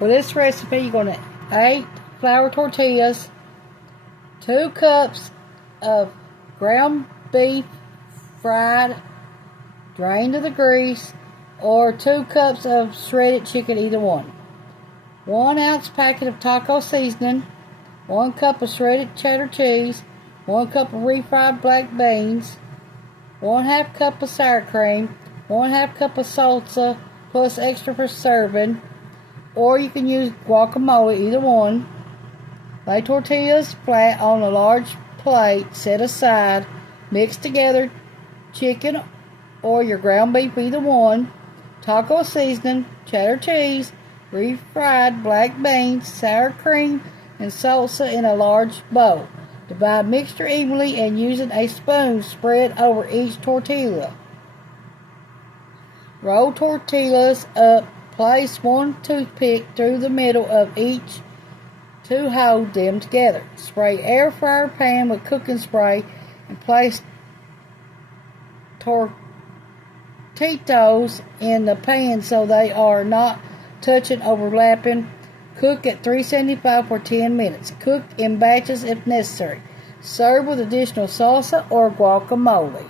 For this recipe, you're going to 8 flour tortillas, 2 cups of ground beef fried, drained of the grease, or 2 cups of shredded chicken, either one. 1 ounce packet of taco seasoning, 1 cup of shredded cheddar cheese, 1 cup of refried black beans, 1/2 cup of sour cream, 1/2 cup of salsa plus extra for serving, or you can use guacamole, either one. Lay tortillas flat on a large plate, set aside. Mix together chicken or your ground beef, either one, taco seasoning, cheddar cheese, refried black beans, sour cream, and salsa in a large bowl. Divide mixture evenly and using a spoon spread over each tortilla. Roll tortillas up. Place 1 toothpick through the middle of each to hold them together. Spray air fryer pan with cooking spray and place Taquitos in the pan so they are not touching, overlapping. Cook at 375 for 10 minutes. Cook in batches if necessary. Serve with additional salsa or guacamole.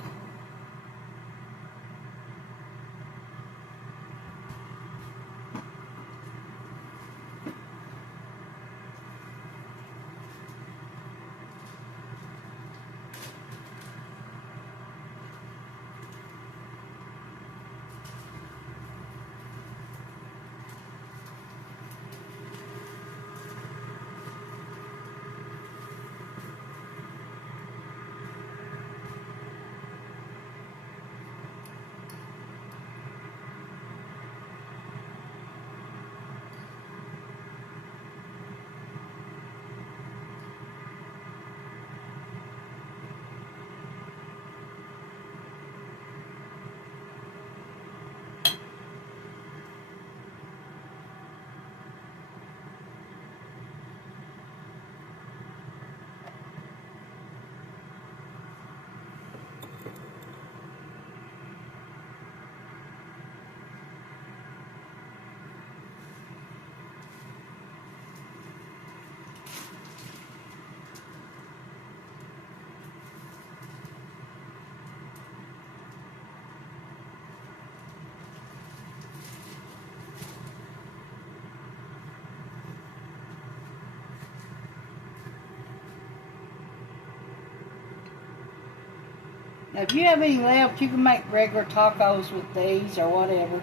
Now, if you have any left, you can make regular tacos with these or whatever,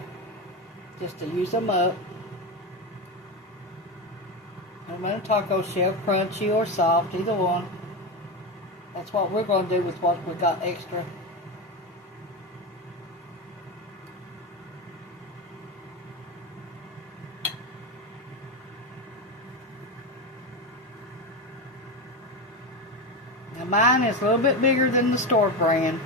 just to use them up. I'm in a taco shell, crunchy or soft, either one. That's what we're going to do with what we got extra. Now mine is a little bit bigger than the store brand.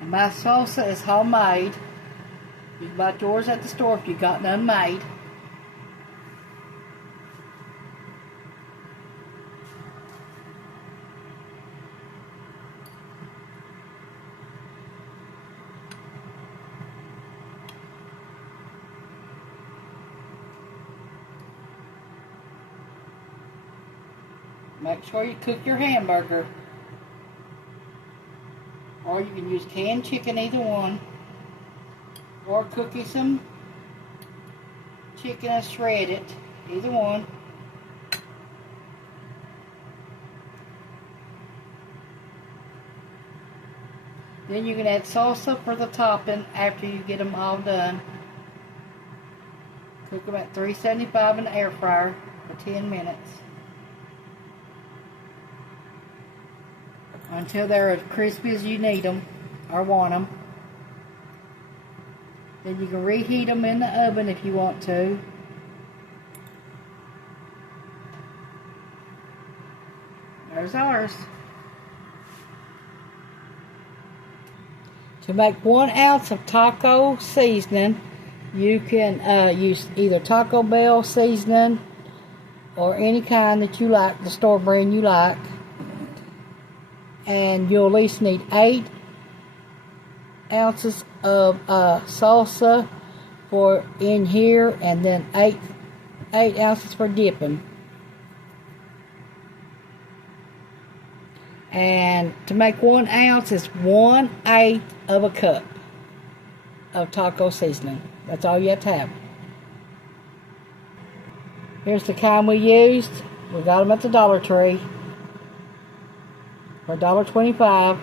And my salsa is homemade. You can buy yours at the store if you got none made. Make sure you cook your hamburger. Or you can use canned chicken, either one. Or cook you some chicken and shred it, either one. Then you can add salsa for the topping after you get them all done. Cook them at 375 in the air fryer for 10 minutes. Until they're as crispy as you need them or want them. Then you can reheat them in the oven if you want to. There's ours. To make 1 ounce of taco seasoning, you can use either Taco Bell seasoning or any kind that you like, the store brand you like. And you'll at least need 8 ounces of salsa for in here, and then 8 ounces for dipping. And to make 1 ounce is 1/8 of a cup of taco seasoning. That's all you have to have. Here's the kind we used. We got them at the Dollar Tree for $1.25.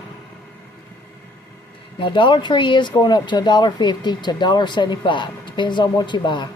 Now Dollar Tree is going up to $1.50 to $1.75. Depends on what you buy.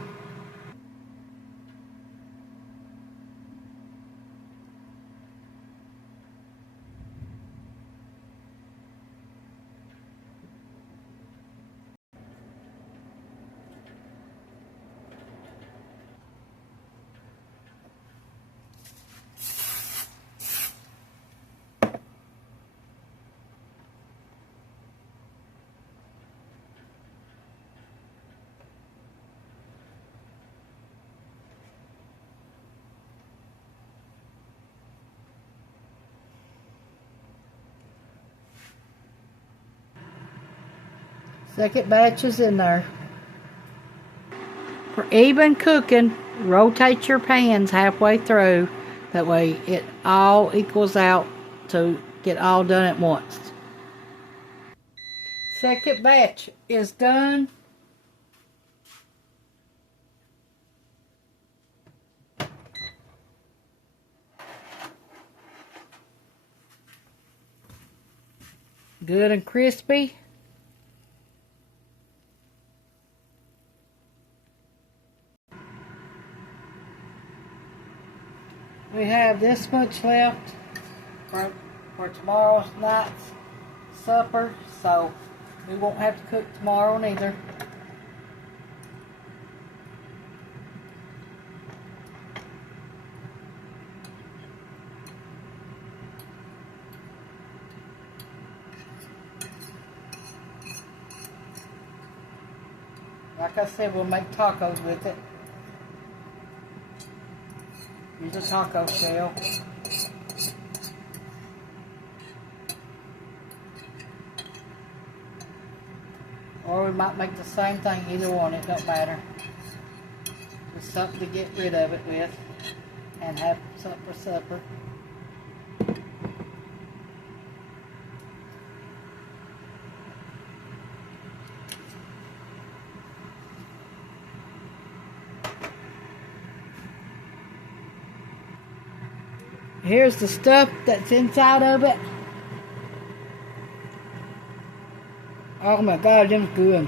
Second batch is in there. For even cooking, rotate your pans halfway through. That way it all equals out to get all done at once. Second batch is done. Good and crispy. We have this much left for tomorrow's night's supper, so we won't have to cook tomorrow neither. Like I said, we'll make tacos with it. Use a taco shell. Or we might make the same thing, either one, it don't matter. Just something to get rid of it with and have something for supper. Here's the stuff that's inside of it. Oh my God, them's good.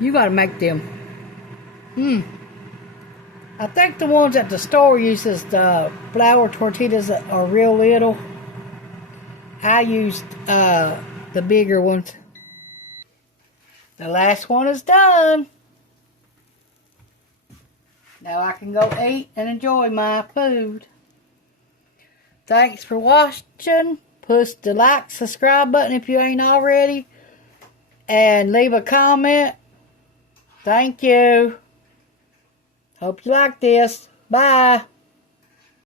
You gotta make them. I think the ones at the store uses the flour tortillas that are real little. I used the bigger ones. The last one is done. Now I can go eat and enjoy my food. Thanks for watching. Push the like, subscribe button if you ain't already. And leave a comment. Thank you. Hope you like this. Bye.